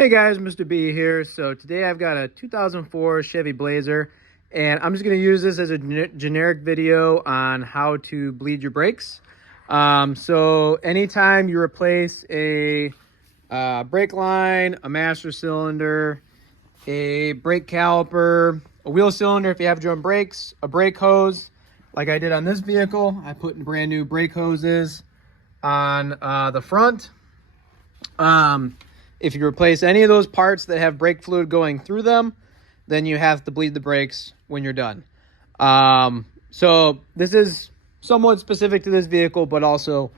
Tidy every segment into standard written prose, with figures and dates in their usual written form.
Hey guys, Mr. B here. So today I've got a 2004 Chevy Blazer, and I'm just going to use this as a generic video on how to bleed your brakes. So anytime you replace a brake line, a master cylinder, a brake caliper, a wheel cylinder if you have drum brakes, a brake hose, like I did on this vehicle, I put in brand new brake hoses on the front. If you replace any of those parts that have brake fluid going through them, then you have to bleed the brakes when you're done. So this is somewhat specific to this vehicle, but also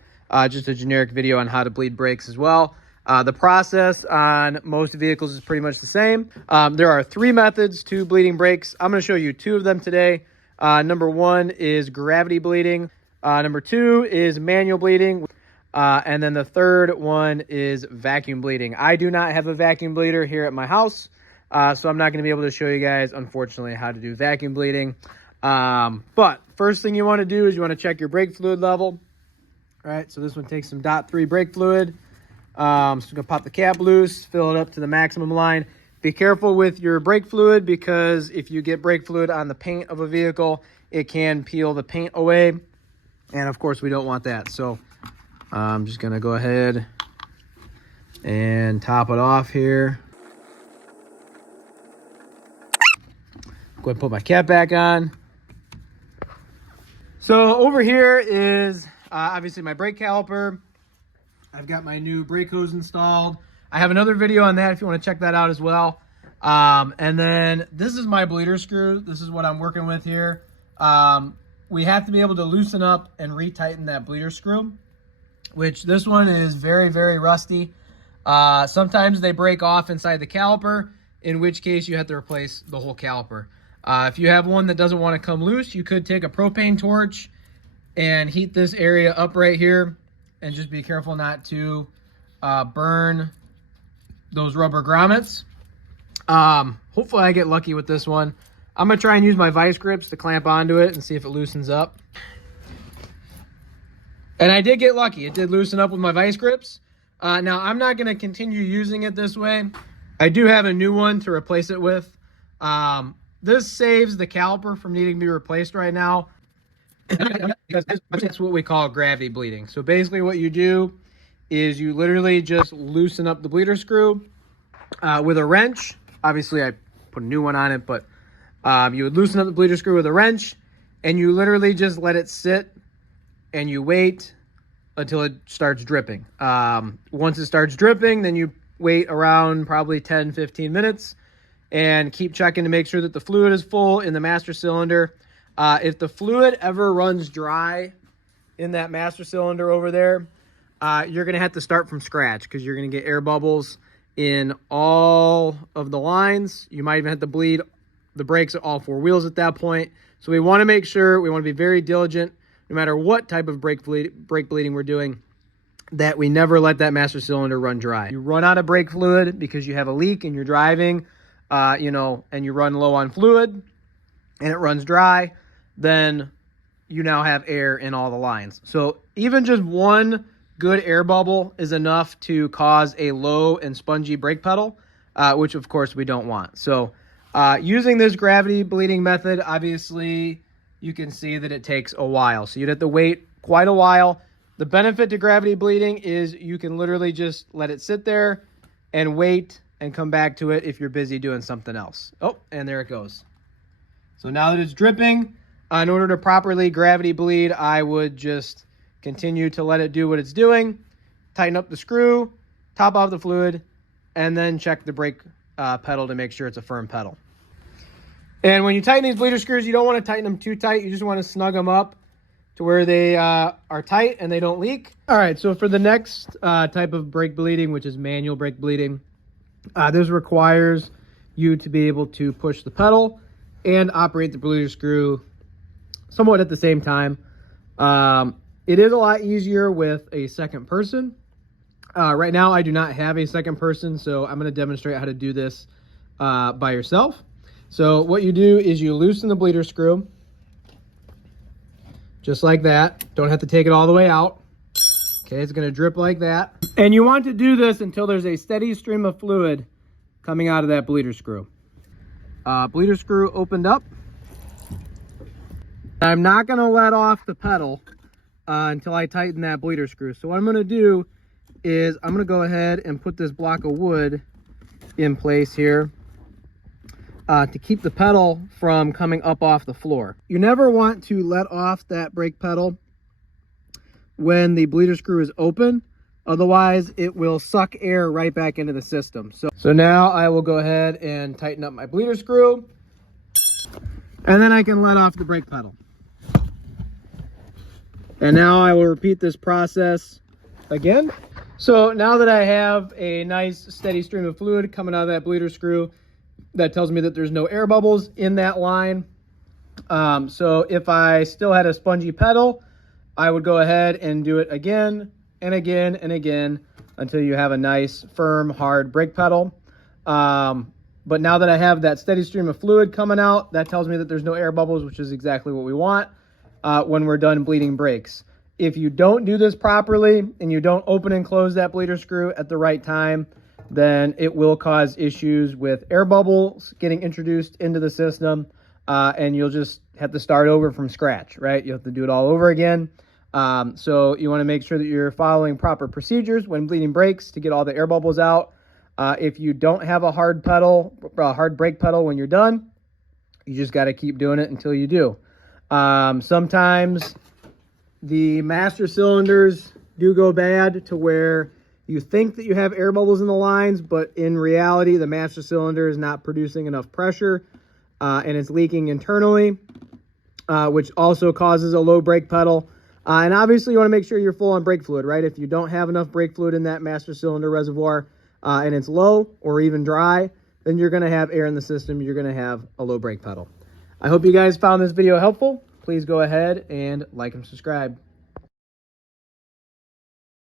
just a generic video on how to bleed brakes as well. The process on most vehicles is pretty much the same. There are 3 methods to bleeding brakes. I'm going to show you 2 of them today. Number 1 is gravity bleeding. Number 2 is manual bleeding. And then the third one is vacuum bleeding. I do not have a vacuum bleeder here at my house, so I'm not going to be able to show you guys, unfortunately, how to do vacuum bleeding. But first thing you want to do is you want to check your brake fluid level. All right, so this one takes some .3 brake fluid. So we're going to pop the cap loose, fill it up to the maximum line. Be careful with your brake fluid, because if you get brake fluid on the paint of a vehicle, it can peel the paint away. And of course, we don't want that. So I'm just going to go ahead and top it off here. Go ahead and put my cap back on. So over here is obviously my brake caliper. I've got my new brake hose installed. I have another video on that if you want to check that out as well. And then this is my bleeder screw. This is what I'm working with here. We have to be able to loosen up and retighten that bleeder screw, which this one is very, very rusty. Sometimes they break off inside the caliper, in which case you have to replace the whole caliper. If you have one that doesn't want to come loose, you could take a propane torch and heat this area up right here, and just be careful not to burn those rubber grommets. Hopefully I get lucky with this one. I'm going to try and use my vice grips to clamp onto it and see if it loosens up. And I did get lucky. It did loosen up with my vice grips. Now, I'm not going to continue using it this way. I do have a new one to replace it with. This saves the caliper from needing to be replaced right now. That's what we call gravity bleeding. So basically what you do is you literally just loosen up the bleeder screw with a wrench. Obviously, I put a new one on it, but you would loosen up the bleeder screw with a wrench, and you literally just let it sit, and you wait until it starts dripping. Once it starts dripping, then you wait around probably 10-15 minutes and keep checking to make sure that the fluid is full in the master cylinder. If the fluid ever runs dry in that master cylinder over there, you're going to have to start from scratch, because you're going to get air bubbles in all of the lines. You might even have to bleed the brakes at all 4 wheels at that point. So we want to make sure, we want to be very diligent, no matter what type of brake bleeding we're doing, that we never let that master cylinder run dry. You run out of brake fluid because you have a leak and you're driving, and you run low on fluid and it runs dry, then you now have air in all the lines. So even just one good air bubble is enough to cause a low and spongy brake pedal, which of course we don't want. So using this gravity bleeding method, obviously you can see that it takes a while. So you'd have to wait quite a while. The benefit to gravity bleeding is you can literally just let it sit there and wait and come back to it if you're busy doing something else. Oh, and there it goes. So now that it's dripping, in order to properly gravity bleed, I would just continue to let it do what it's doing, tighten up the screw, top off the fluid, and then check the brake pedal to make sure it's a firm pedal. And when you tighten these bleeder screws, you don't want to tighten them too tight. You just want to snug them up to where they are tight and they don't leak. All right, so for the next type of brake bleeding, which is manual brake bleeding, this requires you to be able to push the pedal and operate the bleeder screw somewhat at the same time. It is a lot easier with a second person. Right now, I do not have a second person, so I'm going to demonstrate how to do this by yourself. So what you do is you loosen the bleeder screw, just like that. Don't have to take it all the way out. Okay, it's going to drip like that. And you want to do this until there's a steady stream of fluid coming out of that bleeder screw. Bleeder screw opened up. I'm not going to let off the pedal until I tighten that bleeder screw. So what I'm going to do is I'm going to go ahead and put this block of wood in place here to keep the pedal from coming up off the floor. You never want to let off that brake pedal when the bleeder screw is open. Otherwise, it will suck air right back into the system. So now I will go ahead and tighten up my bleeder screw, and then I can let off the brake pedal. And now I will repeat this process again. So now that I have a nice steady stream of fluid coming out of that bleeder screw, that tells me that there's no air bubbles in that line. So if I still had a spongy pedal, I would go ahead and do it again and again and again until you have a nice, firm, hard brake pedal. But now that I have that steady stream of fluid coming out, that tells me that there's no air bubbles, which is exactly what we want when we're done bleeding brakes. If you don't do this properly and you don't open and close that bleeder screw at the right time, then it will cause issues with air bubbles getting introduced into the system, and you'll just have to start over from scratch, right? You have to do it all over again. So you want to make sure that you're following proper procedures when bleeding brakes to get all the air bubbles out. If you don't have a hard brake pedal when you're done, you just got to keep doing it until you do. Sometimes the master cylinders do go bad to where you think that you have air bubbles in the lines, but in reality, the master cylinder is not producing enough pressure and it's leaking internally, which also causes a low brake pedal. And obviously, you want to make sure you're full on brake fluid, right? If you don't have enough brake fluid in that master cylinder reservoir and it's low or even dry, then you're going to have air in the system. You're going to have a low brake pedal. I hope you guys found this video helpful. Please go ahead and like and subscribe.